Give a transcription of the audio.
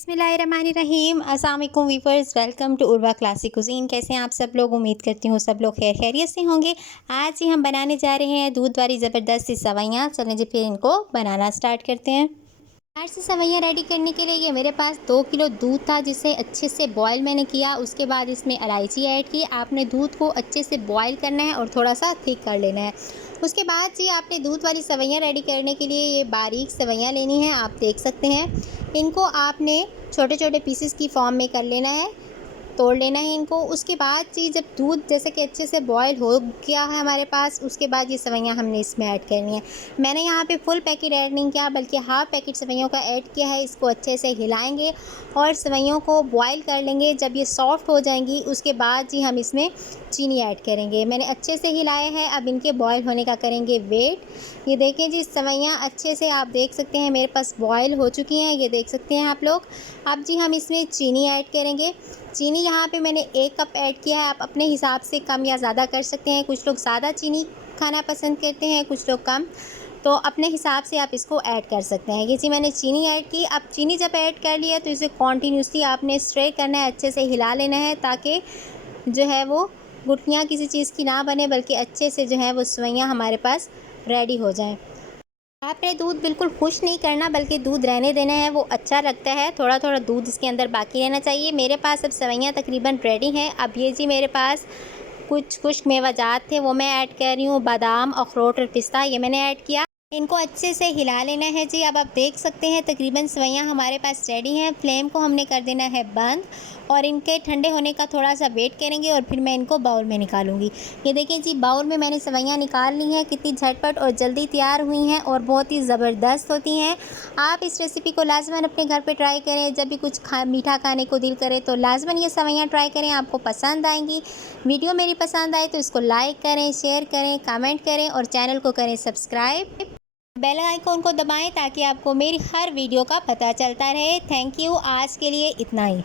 बिस्मिल्लाहिर्रहमानिर्रहीम। अस्सलाम वालेकुम viewers, welcome to Urwa classic cuisine. कैसे हैं आप सब लोग? उम्मीद करती हूँ सब लोग खैर खैरियत से होंगे। आज ही हम बनाने जा रहे हैं दूध वाली ज़बरदस्त सी सेवइयाँ। चलें जी फिर इनको बनाना स्टार्ट करते हैं। तैयार से सेवइयाँ रेडी करने के लिए ये मेरे पास 2 किलो दूध था, जिसे अच्छे से बॉयल मैंने किया। उसके बाद इसमें इलायची ऐड की। आपने दूध को अच्छे से बॉयल करना है और थोड़ा सा थिक कर लेना है। उसके बाद जी आपने दूध वाली सेवइयाँ रेडी करने के लिए ये बारीक सेवइयाँ लेनी है। आप देख सकते हैं, इनको आपने छोटे छोटे पीसेस की फॉर्म में कर लेना है, तोड़ लेना है इनको। उसके बाद जी जब दूध जैसे कि अच्छे से बॉयल हो गया है हमारे पास, उसके बाद ये सेवइयाँ हमने इसमें ऐड करनी है। मैंने यहाँ पे फुल पैकेट ऐड नहीं किया, बल्कि हाफ़ पैकेट सेवइयों का ऐड किया है। इसको अच्छे से हिलाएंगे और सेवइयों को बॉयल कर लेंगे। जब ये सॉफ्ट हो जाएंगी, उसके बाद जी हम इसमें चीनी ऐड करेंगे। मैंने अच्छे से हिलाए हैं, अब इनके बॉयल होने का करेंगे वेट। ये देखें जी, सेवइयाँ अच्छे से आप देख सकते हैं मेरे पास बॉयल हो चुकी हैं, ये देख सकते हैं आप लोग। अब जी हम इसमें चीनी ऐड करेंगे। चीनी यहाँ पे मैंने 1 कप ऐड किया है। आप अपने हिसाब से कम या ज़्यादा कर सकते हैं। कुछ लोग ज़्यादा चीनी खाना पसंद करते हैं, कुछ लोग कम, तो अपने हिसाब से आप इसको ऐड कर सकते हैं। ये जी मैंने चीनी ऐड की। अब चीनी जब ऐड कर लिया तो इसे कॉन्टीन्यूसली आपने स्ट्रे करना है, अच्छे से हिला लेना है, ताकि जो है वो गुठलियाँ किसी चीज़ की ना बने, बल्कि अच्छे से जो है वो सेवइयाँ हमारे पास रेडी हो जाएँ। आपने दूध बिल्कुल खुश नहीं करना, बल्कि दूध रहने देना है, वो अच्छा लगता है। थोड़ा थोड़ा दूध इसके अंदर बाकी रहना चाहिए। मेरे पास अब सेवइयाँ तकरीबन रेडी हैं। अब ये जी मेरे पास कुछ खुश्क मेवाजात थे, वो मैं ऐड कर रही हूँ। बादाम, अखरोट और पिस्ता ये मैंने ऐड किया। इनको अच्छे से हिला लेना है जी। अब आप देख सकते हैं तकरीबन सेवइयाँ हमारे पास रेडी हैं। फ्लेम को हमने कर देना है बंद और इनके ठंडे होने का थोड़ा सा वेट करेंगे और फिर मैं इनको बाउल में निकालूंगी। ये देखें जी, बाउल में मैंने सेवइयाँ निकाल ली हैं। कितनी झटपट और जल्दी तैयार हुई हैं और बहुत ही ज़बरदस्त होती हैं। आप इस रेसिपी को लाजमन अपने घर पर ट्राई करें। जब भी कुछ मीठा खाने को दिल करे तो लाजमन ये सेवइयाँ ट्राई करें, आपको पसंद आएंगी। वीडियो मेरी पसंद आए तो इसको लाइक करें, शेयर करें, कमेंट करें और चैनल को करें सब्सक्राइब। बेल आइकॉन को दबाएं ताकि आपको मेरी हर वीडियो का पता चलता रहे। Thank you. आज के लिए इतना ही।